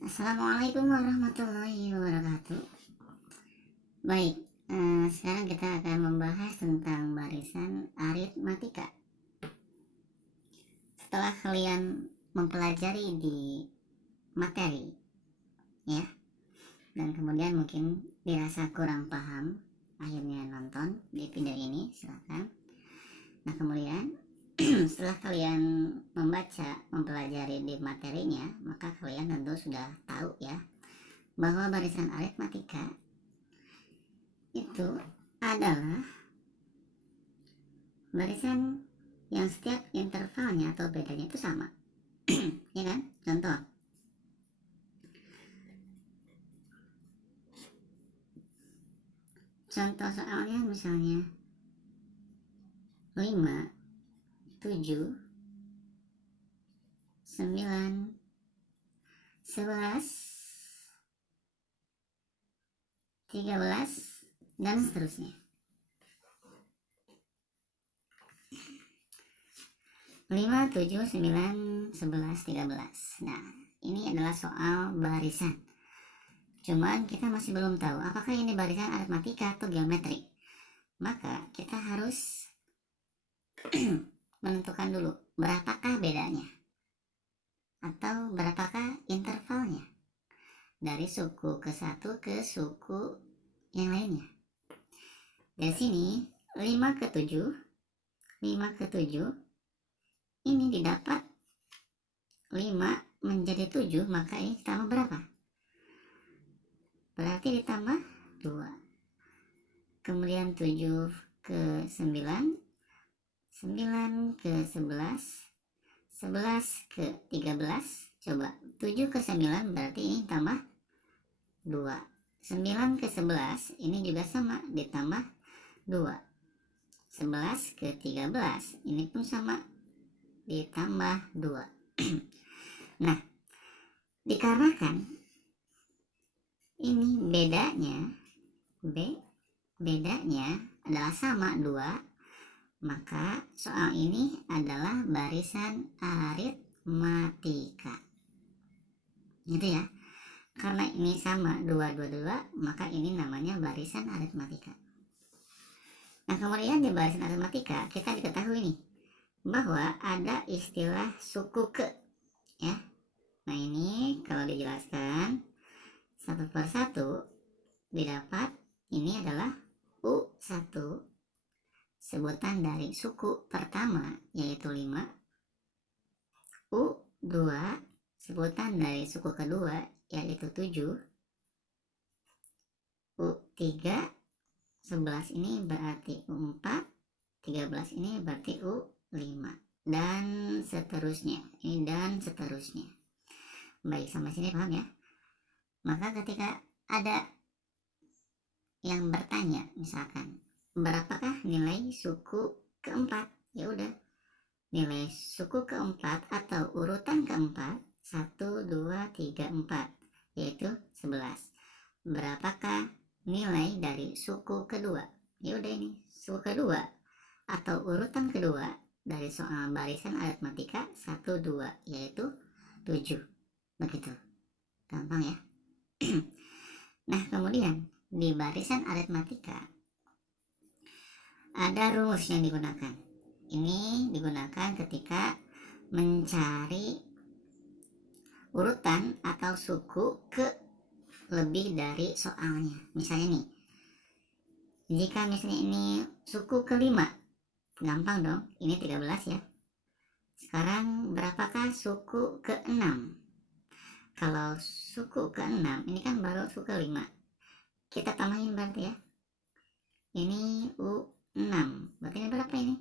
Assalamualaikum warahmatullahi wabarakatuh. Baik, sekarang kita akan membahas tentang barisan aritmatika. Setelah kalian mempelajari di materi, ya, dan kemudian mungkin dirasa kurang paham, akhirnya nonton di video ini, silakan. Nah, kemudian setelah kalian membaca, mempelajari di materinya, maka kalian tentu sudah tahu ya bahwa barisan aritmatika itu adalah barisan yang setiap intervalnya atau bedanya itu sama. Ya kan? Contoh soalnya misalnya 5, 7, 9, 11, 13, dan seterusnya. 5, 7, 9, 11, 13. Nah, ini adalah soal barisan. Cuman kita masih belum tahu apakah ini barisan aritmatika atau geometri. Maka kita harus menentukan dulu berapakah bedanya atau berapakah intervalnya dari suku ke satu ke suku yang lainnya. Dari sini 5 ke 7 ini didapat 5 menjadi 7, maka ini ditambah berapa? Berarti ditambah 2. Kemudian 7 ke 9, 9 ke 11, 11 ke 13. Coba 7 ke 9 berarti ini tambah 2. 9 ke 11 ini juga sama, ditambah 2. 11 ke 13 ini pun sama, ditambah 2. Nah, dikarenakan ini bedanya adalah sama 2, maka soal ini adalah barisan aritmatika. Gitu ya. Karena ini sama 2, 2, 2, maka ini namanya barisan aritmatika. Nah, kemudian di barisan aritmatika kita diketahui nih bahwa ada istilah suku ke, ya. Nah, ini kalau dijelaskan satu per satu didapat ini adalah U1, sebutan dari suku pertama yaitu 5, U2 sebutan dari suku kedua yaitu 7, U3 11 ini berarti U4, 13 ini berarti U5, dan seterusnya. Ini dan seterusnya. Baik, sampai sini paham ya? Maka ketika ada yang bertanya misalkan berapakah nilai suku keempat, ya udah nilai suku keempat atau urutan keempat 1, 2, 3, 4 yaitu 11. Berapakah nilai dari suku kedua? Ya udah, ini suku kedua atau urutan kedua dari soal barisan aritmatika 1, 2 yaitu 7. Begitu. Gampang ya. Nah, kemudian di barisan aritmatika ada rumus yang digunakan. Ini digunakan ketika mencari urutan atau suku ke lebih dari soalnya. Misalnya nih, jika misalnya ini suku kelima, gampang dong, ini 13 ya. Sekarang berapakah suku ke-6? Kalau suku ke-6 ini kan baru suku ke-5, kita tambahin berarti ya, ini U6, berarti ini berapa ini?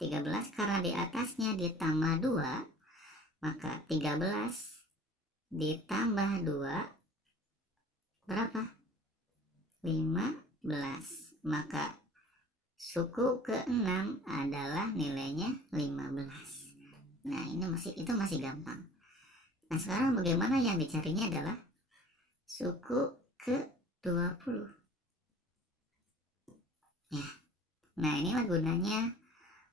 13, karena di atasnya ditambah 2, maka 13 ditambah 2 berapa? 15. Maka suku ke-6 adalah nilainya 15. Nah, itu masih gampang. Nah, sekarang bagaimana yang dicarinya adalah suku ke-20. Ya. Nah, inilah gunanya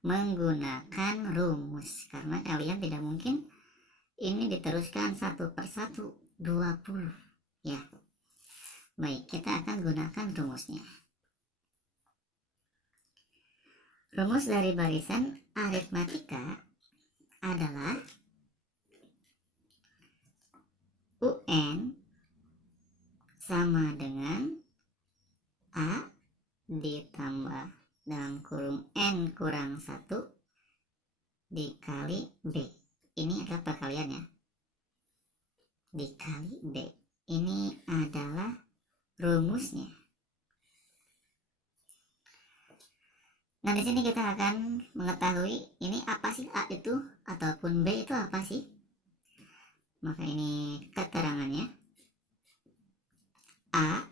menggunakan rumus, karena kalian tidak mungkin ini diteruskan satu per satu 20 ya. Baik, kita akan gunakan rumusnya. Rumus dari barisan aritmatika adalah UN sama dengan A ditambah dalam kurung N kurang 1 dikali B. Ini adalah perkalian ya. Dikali B. Ini adalah rumusnya. Nah, di sini kita akan mengetahui ini apa sih A itu ataupun B itu apa sih. Maka ini keterangannya. A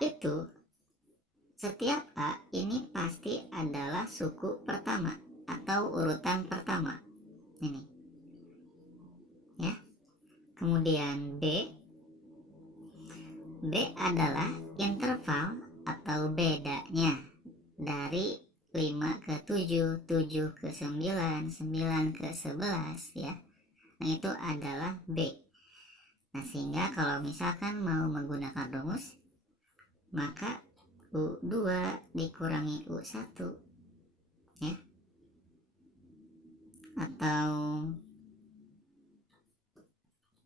itu setiap A ini pasti adalah suku pertama atau urutan pertama. Ini. Ya. Kemudian B adalah interval atau bedanya dari 5 ke 7, 7 ke 9, 9 ke 11 ya. Nah, itu adalah B. Nah, sehingga kalau misalkan mau menggunakan rumus, maka U2 dikurangi U1 ya. Atau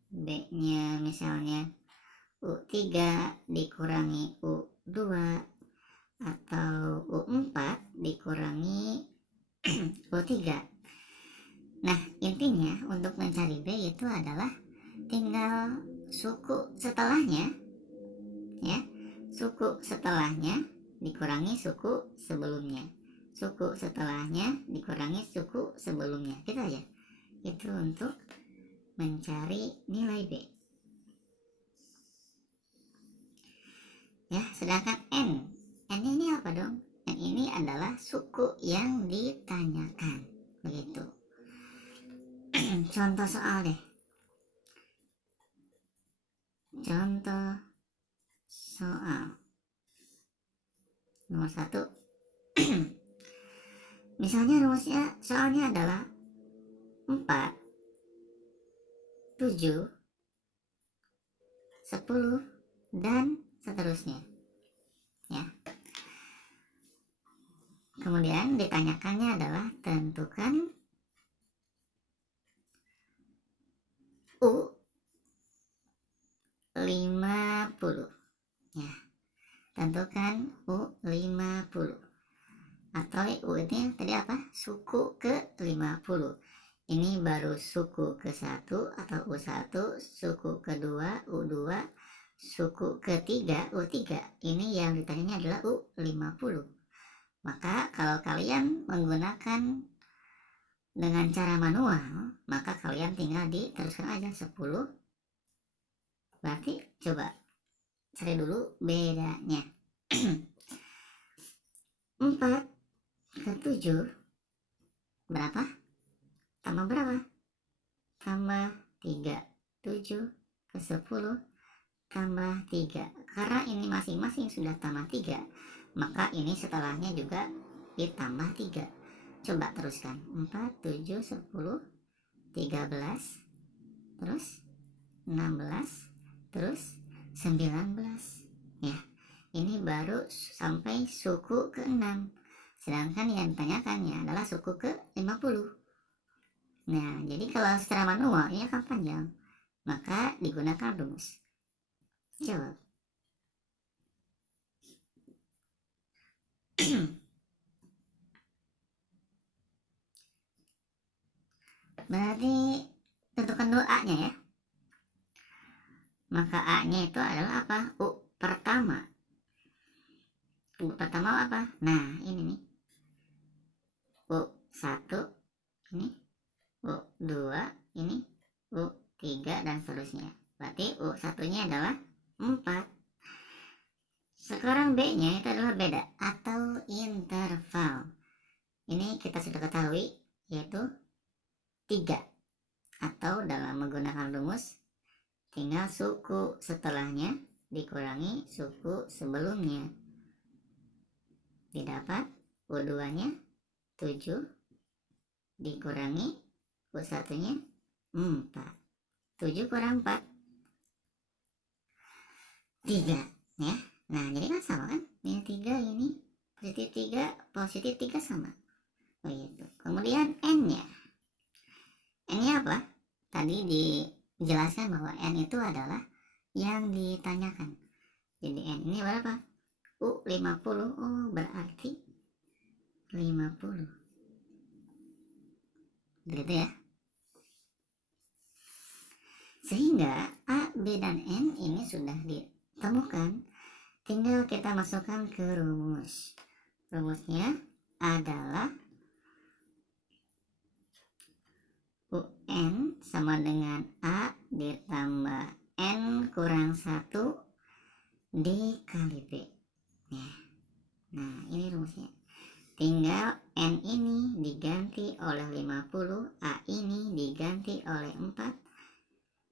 B-nya misalnya U3 dikurangi U2 atau U4 dikurangi U3. Nah, intinya untuk mencari B itu adalah tinggal suku setelahnya ya. Suku setelahnya dikurangi suku sebelumnya. Suku setelahnya dikurangi suku sebelumnya. Gitu aja. Itu untuk mencari nilai B. Ya, sedangkan N ini apa dong? N ini adalah suku yang ditanyakan. Begitu. Contoh soal deh. Contoh soal nomor 1. Misalnya rumusnya soalnya adalah 4, 7, 10 dan seterusnya ya. Kemudian ditanyakannya adalah tentukan U50 ya. Tentukan U50 atau U ini tadi apa? Suku ke 50. Ini baru suku ke-1 atau U1, suku kedua U2, suku ketiga U3. Ini yang ditanya adalah U50. Maka kalau kalian menggunakan dengan cara manual, maka kalian tinggal diteruskan aja 10. Berarti coba cari dulu bedanya. 4 ke 7 berapa? Tambah berapa? Tambah 3. 7 ke 10 tambah 3. Karena ini masing-masing sudah tambah 3, maka ini setelahnya juga ditambah 3. Coba teruskan. 4, 7, 10, 13, terus 16, terus 19 ya. Ini baru sampai suku ke-6. Sedangkan yang ditanyakannya adalah suku ke-50. Nah, jadi kalau secara manual ini akan panjang, maka digunakan rumus. Jawab. Berarti tentukan dulu A-nya ya. Maka A-nya itu adalah apa? U pertama. U pertama apa? Nah, ini nih. U1 ini, U2 ini, U3 dan seterusnya. Berarti U1-nya adalah 4. Sekarang B-nya itu adalah beda atau interval. Ini kita sudah ketahui yaitu 3. Atau dalam menggunakan rumus tinggal suku setelahnya dikurangi suku sebelumnya. Didapat U2-nya 7 dikurangi U1-nya 4. 7 kurang 4 3 ya. Nah jadi kan sama kan, ini 3, ini positif 3 sama begitu. Kemudian n nya apa, tadi dijelaskan bahwa n itu adalah yang ditanyakan. Jadi n ini berapa? 50. Oh berarti 50 begitu ya. Sehingga A, B, dan N ini sudah ditemukan. Tinggal kita masukkan ke rumus. Rumusnya adalah UN sama dengan A ditambah N kurang 1 dikali B ya. Nah ini rumusnya. Tinggal N ini diganti oleh 50, A ini diganti oleh 4,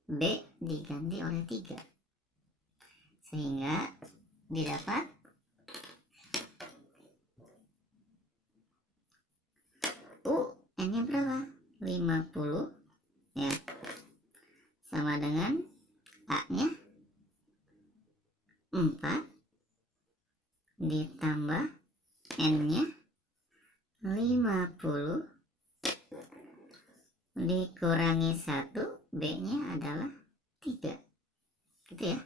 B diganti oleh 3, sehingga didapat N nya berapa? 50 ya, sama dengan A nya 4 ditambah N nya 50 dikurangi 1, B nya adalah 3 gitu ya.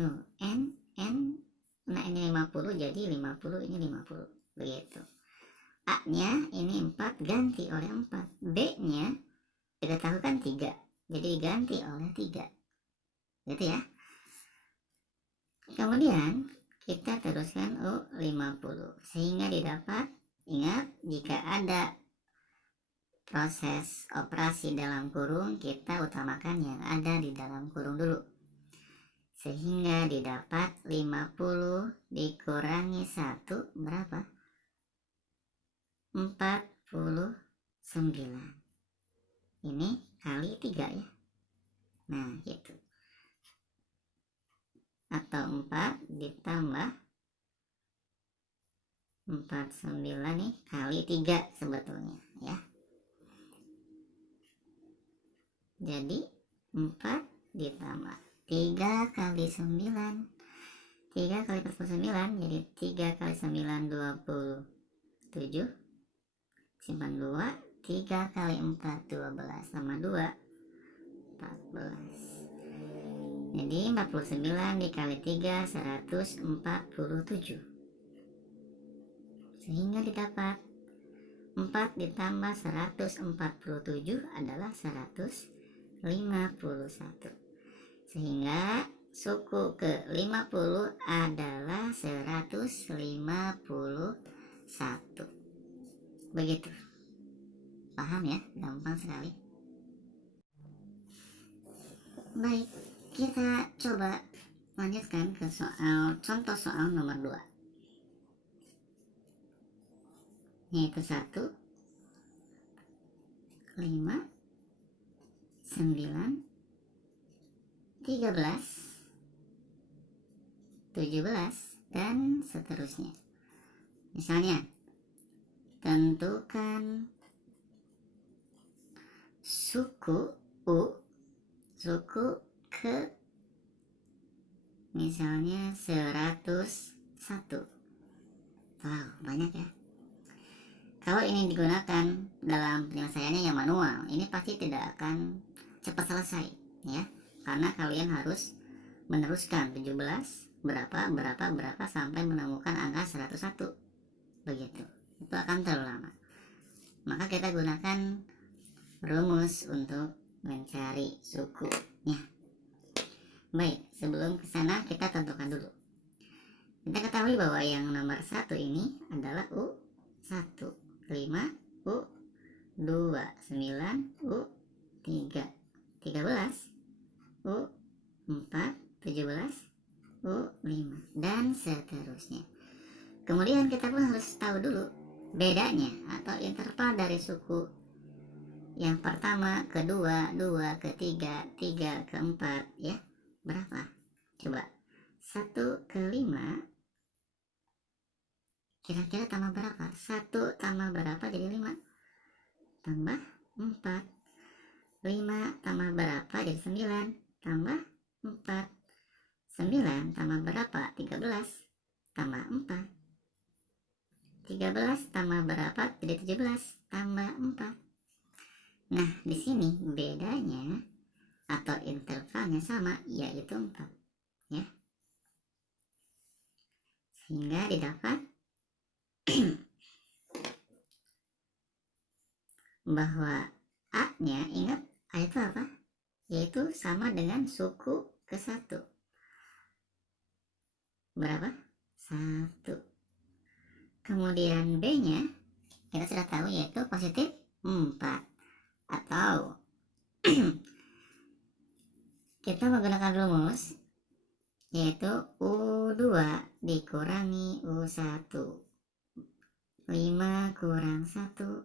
Nah ini 50 jadi 50 ini 50 begitu. A nya ini 4 ganti oleh 4, B nya kita tahu kan 3 jadi ganti oleh 3 gitu ya. Kemudian kita teruskan U50 sehingga didapat, ingat jika ada proses operasi dalam kurung kita utamakan yang ada di dalam kurung dulu, sehingga didapat 50 dikurangi 1 berapa? 49. Ini kali 3 ya. Nah gitu. Atau 4 ditambah 49 nih kali 3 sebetulnya ya. Jadi 4 ditambah 3 kali 9, 3 kali 49 jadi 3 kali 9 27, simpan 2, 3 kali 4 12 sama 2 14. Jadi 49 dikali 3 147, sehingga didapat 4 ditambah 147 adalah 151, sehingga suku ke 50 adalah 151 begitu. Paham ya, gampang sekali. Baik, kita coba lanjutkan ke contoh soal nomor 2, yaitu 1, 5, 9, 13, 17, dan seterusnya. Misalnya, tentukan suku ke misalnya 101. Wow, banyak ya. Kalau ini digunakan dalam penyelesaiannya yang manual, ini pasti tidak akan cepat selesai ya, karena kalian harus meneruskan 17 berapa sampai menemukan angka 101 begitu. Itu akan terlalu lama. Maka kita gunakan rumus untuk mencari sukunya. Baik, sebelum ke sana kita tentukan dulu. Kita ketahui bahwa yang nomor 1 ini adalah U1, 5, U2, 9, U3, 13, U4, 17, U5, dan seterusnya. Kemudian kita pun harus tahu dulu bedanya atau interval dari suku yang pertama, kedua, 2, ketiga, 3, keempat ya. Berapa? Coba 1 ke 5 kira-kira tambah berapa? 1 tambah berapa jadi 5? Tambah 4. 5 tambah berapa jadi 9? Tambah 4. 9 tambah berapa? 13 tambah 4. 13 tambah berapa? Jadi 17 tambah 4. Nah, di sini bedanya atau intervalnya sama, yaitu 4 ya. Sehingga didapat bahwa A-nya, ingat A itu apa? Yaitu sama dengan suku ke-1. Berapa? 1. Kemudian B-nya kita sudah tahu yaitu positif 4. Atau kita menggunakan rumus yaitu U2 dikurangi U1. 5 kurang 1,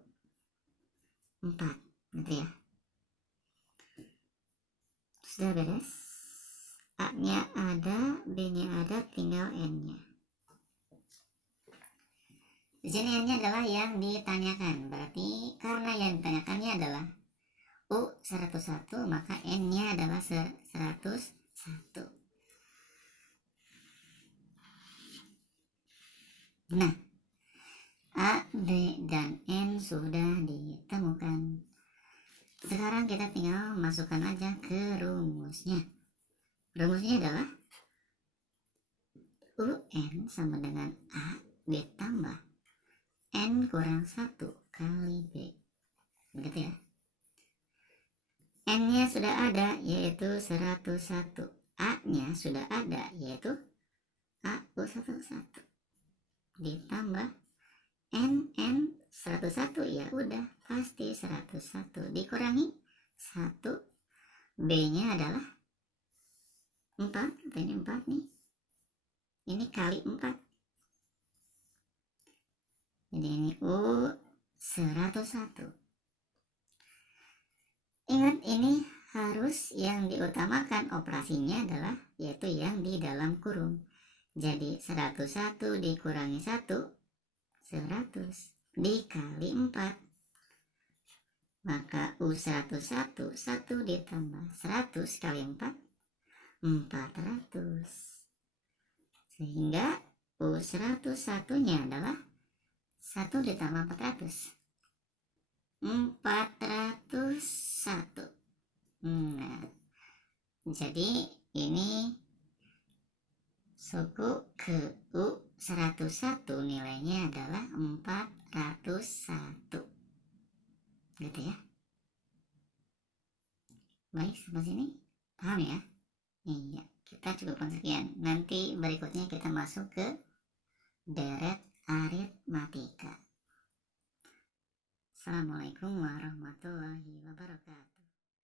4. Gitu ya. Sudah beres. A-nya ada, B-nya ada, tinggal N-nya. Di sini N-nya adalah yang ditanyakan. Berarti karena yang ditanyakannya adalah U101, maka N-nya adalah 101. Nah, A, B, dan N sudah ditemukan. Sekarang kita tinggal masukkan aja ke rumusnya. Rumusnya adalah UN sama dengan A ditambah N kurang 1 kali B. Begitu ya. N-nya sudah ada yaitu 101. A-nya sudah ada yaitu AU11. Ditambah N 101, ya udah pasti 101 dikurangi 1. B-nya adalah 4. Ini 4 nih. Ini kali 4. Jadi ini U101. Ingat, ini harus yang diutamakan operasinya adalah yaitu yang di dalam kurung. Jadi 101 dikurangi 1, 100 dikali 4. Maka U101, 1 ditambah 100 kali 4, 400. Sehingga U101 nya adalah 1 ditambah 400, 401. Nah, jadi ini suku ke U101 nilainya adalah 401. Gitu ya. Baik, sampai sini paham ya? Iya, kita cukupkan sekian. Nanti berikutnya kita masuk ke deret aritmatika. Assalamualaikum warahmatullahi wabarakatuh.